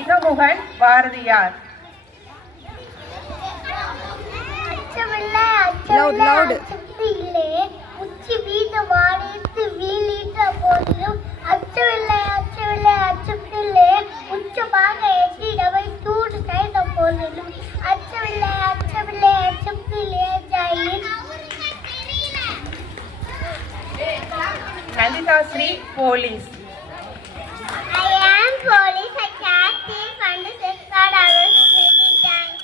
இளமுகன் பாரதியார். உச்சி வீத வாடித்து வீழிட்ட போதிலும் அச்சமில்லை அச்சமில்லை அச்சமில்லை உச்சமாக எட்டிடவை சூடு செய்த போதிலும் அச்சமில்லை அச்சமில்லை அச்சமில்லை join. Nandita Sri police. I am police. I can't think and safeguard our society. Thanks.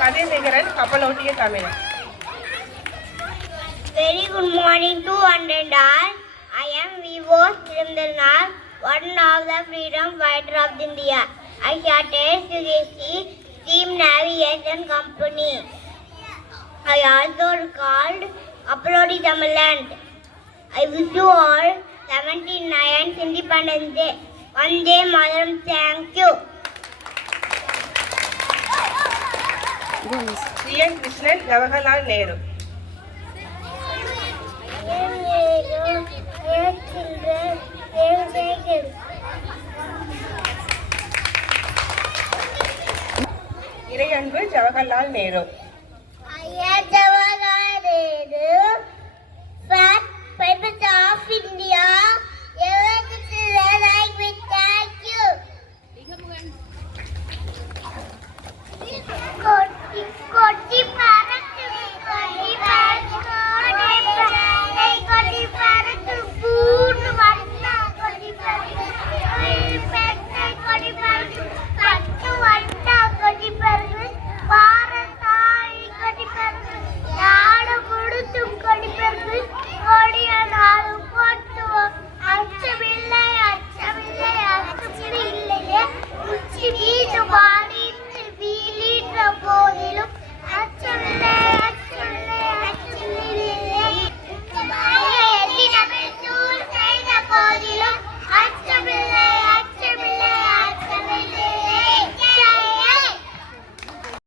கதிர்நிகரன் கப்பலோட்டிய தமிழன். Very good morning to one and all. I am Vivo Srindranath, one of the freedom fighter of India. I started CGC Steam Navigation Company. I also called Uploadi Tamiland. I wish you all 79th Independence Day. Vande Mataram. Thank you. CN Krishnan Jawaharlal Nehru. Iraianbu Jawaharlal Nehru.